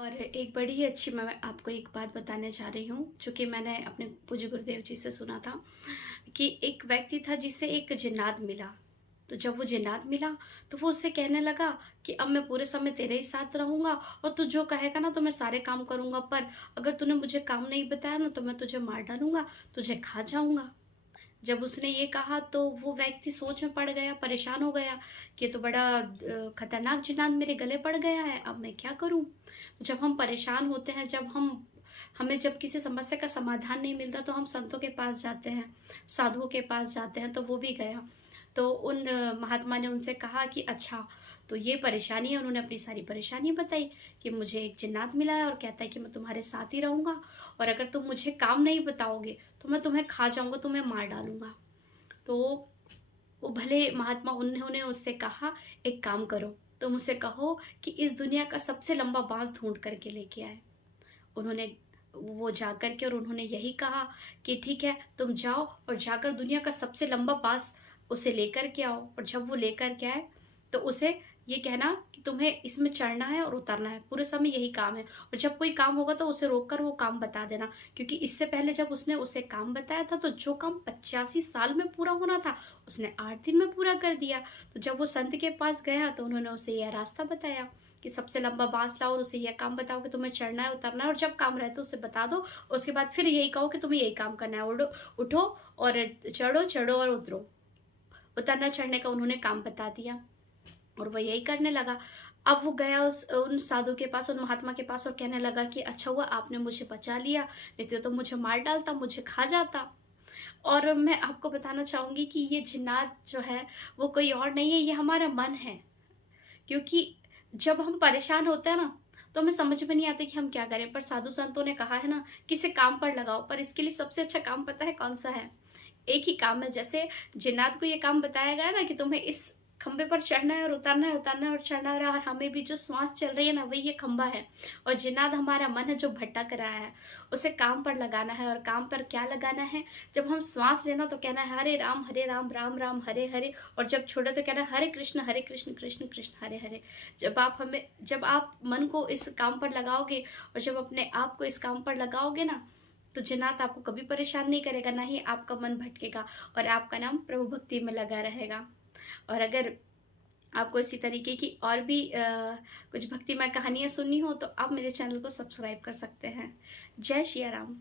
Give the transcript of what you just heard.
और एक बड़ी ही अच्छी मैं आपको एक बात बताने जा रही हूँ, जो कि मैंने अपने पूज्य गुरुदेव जी से सुना था कि एक व्यक्ति था जिसे एक जिन्नात मिला। तो जब वो जिन्नात मिला तो वो उससे कहने लगा कि अब मैं पूरे समय तेरे ही साथ रहूंगा और तू जो कहेगा ना तो मैं सारे काम करूंगा, पर अगर तूने मुझे काम नहीं बताया ना तो मैं तुझे मार डालूंगा, तुझे खा जाऊंगा। जब उसने ये कहा तो वो व्यक्ति सोच में पड़ गया, परेशान हो गया कि ये तो बड़ा खतरनाक जिन्नात मेरे गले पड़ गया है, अब मैं क्या करूं। तो जब हम परेशान होते हैं, जब हमें जब किसी समस्या का समाधान नहीं मिलता तो हम संतों के पास जाते हैं, साधुओं के पास जाते हैं। तो वो भी गया, तो उन महात्मा ने उनसे कहा कि अच्छा तो ये परेशानी है। उन्होंने अपनी सारी परेशानी बताई कि मुझे एक जिन्नात मिला है और कहता है कि मैं तुम्हारे साथ ही रहूंगा, और अगर तुम मुझे काम नहीं बताओगे तो मैं तुम्हें खा जाऊंगा, तुम्हें मार डालूंगा। तो वो भले महात्मा, उन्होंने उससे कहा एक काम करो, तुम उसे कहो कि इस दुनिया का सबसे लंबा बांस ढूंढ करके लेके आए। उन्होंने वो जा करके और उन्होंने यही कहा कि ठीक है तुम जाओ और जाकर दुनिया का सबसे लंबा बांस उसे लेकर के आओ। और जब वो लेकर के आए तो उसे ये कहना कि तुम्हें इसमें चढ़ना है और उतरना है, पूरे समय यही काम है। और जब कोई काम होगा तो उसे रोककर वो काम बता देना, क्योंकि इससे पहले जब उसने उसे काम बताया था तो जो काम 85 साल में पूरा होना था उसने 8 दिन में पूरा कर दिया। तो जब वो संत के पास गया तो उन्होंने उसे यह रास्ता बताया कि सबसे लंबा बांस लाओ और उसे यह काम बताओ कि तुम्हें चढ़ना है उतरना है, और जब काम रहे तो उसे बता दो। उसके बाद फिर यही कहो कि तुम्हें यही काम करना है, उठो उठो और चढ़ो, चढ़ो और उतरो। उतरना चढ़ने का उन्होंने काम बता दिया और वह यही करने लगा। अब वो गया उन साधु के पास, उन महात्मा के पास, और कहने लगा कि अच्छा हुआ आपने मुझे बचा लिया, नहीं तो मुझे मार डालता, मुझे खा जाता। और मैं आपको बताना चाहूंगी कि ये जिन्नात जो है वो कोई और नहीं है, ये हमारा मन है। क्योंकि जब हम परेशान होते हैं ना तो हमें समझ में नहीं आती कि हम क्या करें, पर साधु संतों ने कहा है ना कि इसे काम पर लगाओ। पर इसके लिए सबसे अच्छा काम पता है कौन सा है? एक ही काम है। जैसे जिन्नात को ये काम बताया गया ना कि तुम्हें इस खंबे पर चढ़ना है और उतरना है, उतरना है और चढ़ना है, और हमें भी जो श्वास चल रही है ना वही ये खंबा है। और जिन्नात हमारा मन है जो भटक रहा है, उसे काम पर लगाना है। और काम पर क्या लगाना है? जब हम श्वास लेना तो कहना है हरे राम राम राम हरे हरे, और जब छोड़े तो कहना है हरे कृष्ण कृष्ण कृष्ण हरे हरे। जब आप मन को इस काम पर लगाओगे और जब अपने आप को इस काम पर लगाओगे ना, तो जिन्नात आपको कभी परेशान नहीं करेगा, ना ही आपका मन भटकेगा, और आपका नाम प्रभु भक्ति में लगा रहेगा। और अगर आपको इसी तरीके की और भी कुछ भक्तिमय कहानियाँ सुननी हो तो आप मेरे चैनल को सब्सक्राइब कर सकते हैं। जय श्री राम।